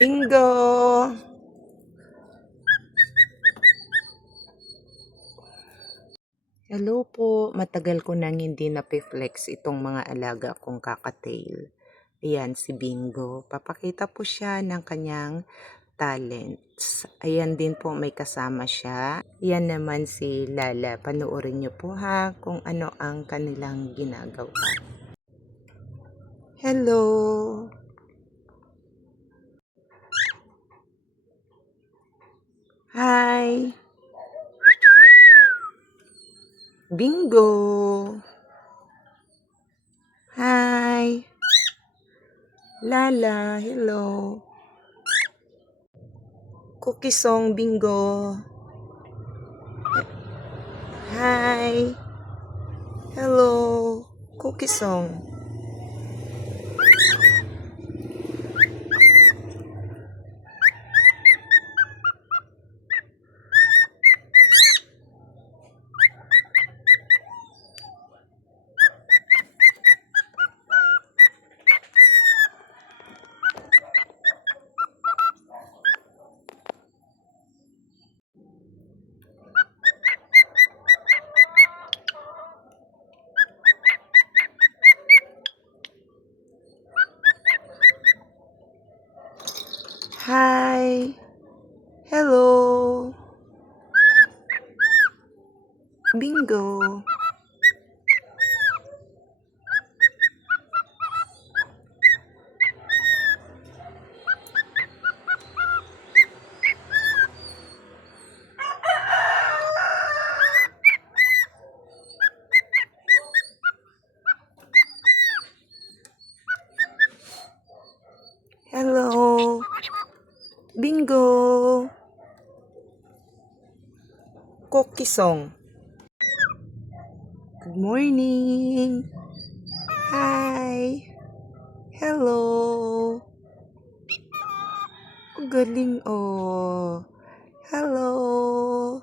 Bingo! Hello po, matagal ko nang hindi na-flex itong mga alaga kong cockatiel. Ayan si Bingo. Papakita po siya ng kanyang talents. Ayan din po may kasama siya. Yan naman si Lala. Panoorin niyo po ha kung ano ang kanilang ginagawa. Hello! Hi! Bingo! Hi! Lala, hello! Cookie song, Bingo! Hi! Hello! Cookie song! Hi! Hello! Bingo! Hello! Bingo! Cookie song. Good morning! Hi! Hello! Galing oh! Hello!